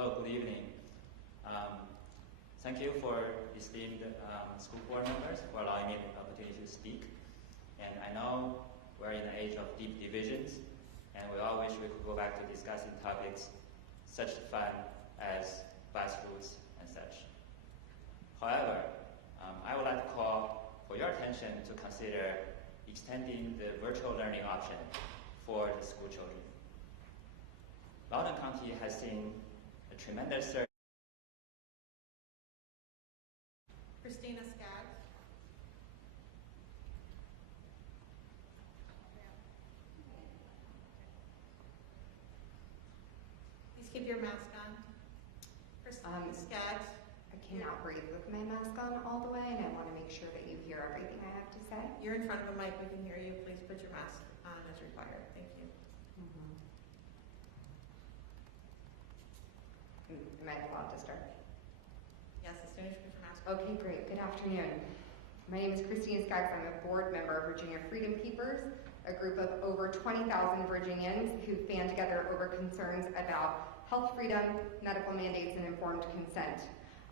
Hello, good evening. Thank you for esteemed school board members for allowing me the opportunity to speak. And I know we're in an age of deep divisions, and we all wish we could go back to discussing topics such fun as bus routes and such. However, I would like to call for your attention to consider extending the virtual learning option for the school children. Loudoun County has seen a tremendous surge. Christina Skaggs. Please keep your mask on. Christina Skaggs. I cannot breathe with my mask on all the way, and I want to make sure that you hear everything I have to say. You're in front of a mic, we can hear you. Please put your mask on as required. Thank you. Am I allowed to start? Yes, as soon as you put your mask on. Okay, great. Good afternoon. My name is Christina Skaggs. I'm a board member of Virginia Freedom Keepers, a group of over 20,000 Virginians who band together over concerns about health freedom, medical mandates, and informed consent.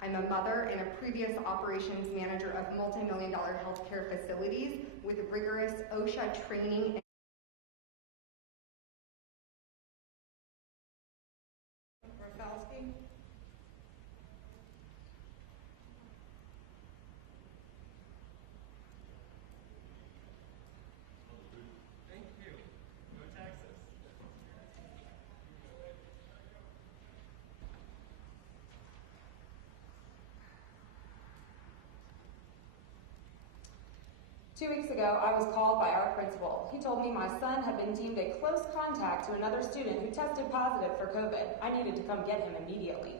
I'm a mother and a previous operations manager of multi-million-dollar healthcare facilities with rigorous OSHA training. Rafalski. Thank you. Go Texas. 2 weeks ago, I was called by our principal. He told me my son had been deemed a close contact to another student who tested positive for COVID. I needed to come get him immediately.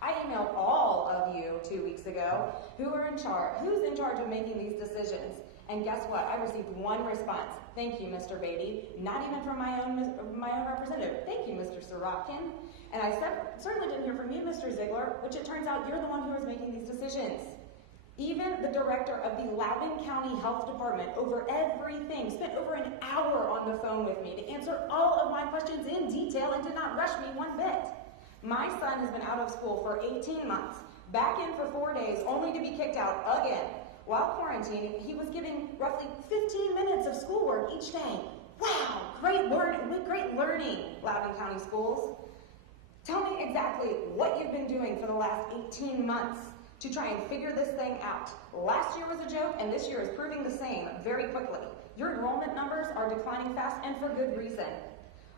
I emailed all of you 2 weeks ago who's in charge of making these decisions. And guess what? I received one response. Thank you, Mr. Beatty. Not even from my own representative. Thank you, Mr. Sorokin. And I certainly didn't hear from you, Mr. Ziegler, which it turns out you're the one who is making these decisions. Even the director of the Loudoun County Health Department, over everything, spent over an hour on the phone with me to answer all of my questions in detail and did not rush me one bit. My son has been out of school for 18 months, back in for 4 days, only to be kicked out again. While quarantining, he was giving roughly 15 minutes of schoolwork each day. Wow, great learning, Loudoun County Schools. Tell me exactly what you've been doing for the last 18 months to try and figure this thing out. Last year was a joke, and this year is proving the same very quickly. Your enrollment numbers are declining fast, and for good reason.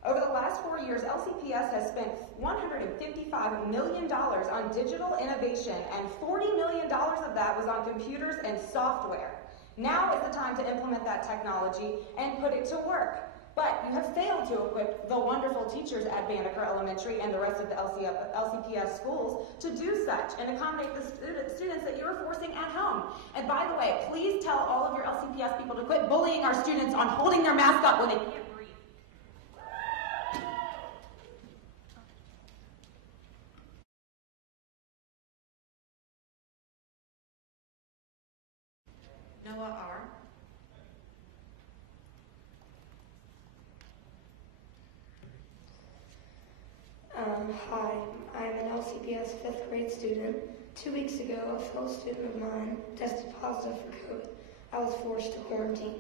Over the last 4 years, LCPS has spent $155 million on digital innovation, and $40 million of that was on computers and software. Now is the time to implement that technology and put it to work. But you have failed to equip the wonderful teachers at Banneker Elementary and the rest of the LCPS schools to do such and accommodate the students that you're forcing at home. And by the way, please tell all of your LCPS people to quit bullying our students on holding their mask up when they can't breathe. Noah R. Hi, I'm an LCPS 5th grade student. 2 weeks ago, a fellow student of mine tested positive for COVID. I was forced to quarantine.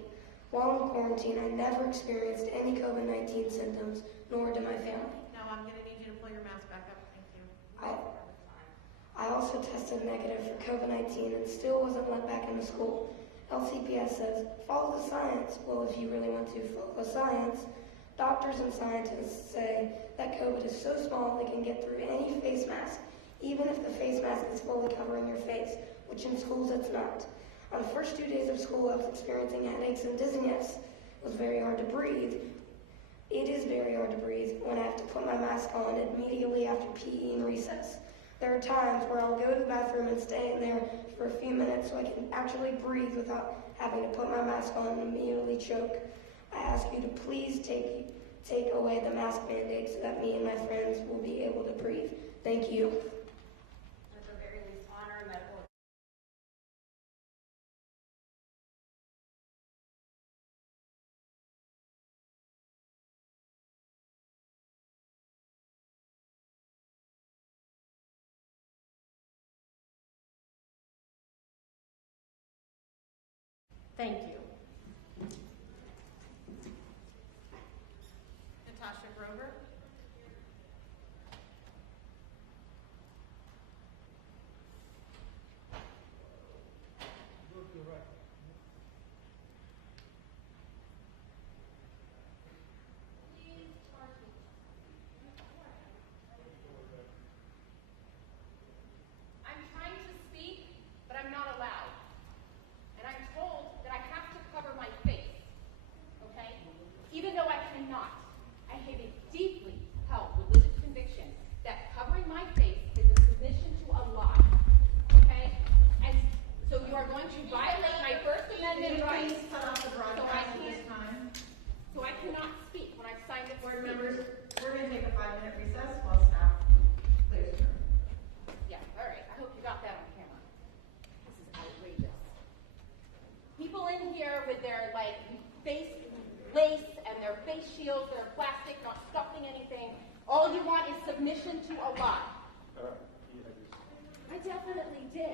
While in quarantine, I never experienced any COVID-19 symptoms, nor did my family. No, I'm going to need you to pull your mask back up. Thank you. I also tested negative for COVID-19 and still wasn't let back into school. LCPS says, follow the science. Well, if you really want to follow the science, doctors and scientists say that COVID is so small it can get through any face mask, even if the face mask is fully covering your face, which in schools it's not. On the first 2 days of school, I was experiencing headaches and dizziness. It was very hard to breathe. It is very hard to breathe when I have to put my mask on immediately after PE and recess. There are times where I'll go to the bathroom and stay in there for a few minutes so I can actually breathe without having to put my mask on and immediately choke. I ask you to please take away the mask mandate so that me and my friends will be able to breathe. Thank you. Thank you. Natasha Grover. I'm trying to speak, but I'm not allowed. And I'm told that I have to cover my face, okay? Even though I cannot. I have a deeply held religious conviction that covering my face is a submission to Allah, okay? And so you are going to violate my First Amendment rights. Please cut off the broadcast at this time. So I cannot speak when I've signed it. Board members, we're going to take a 5-minute recess while staff clears the room. Yeah, all right. I hope you got that on camera. This is outrageous. People in here with their face lace and their face shields that are plastic, not stuffing anything. All you want is submission to Allah. I definitely did.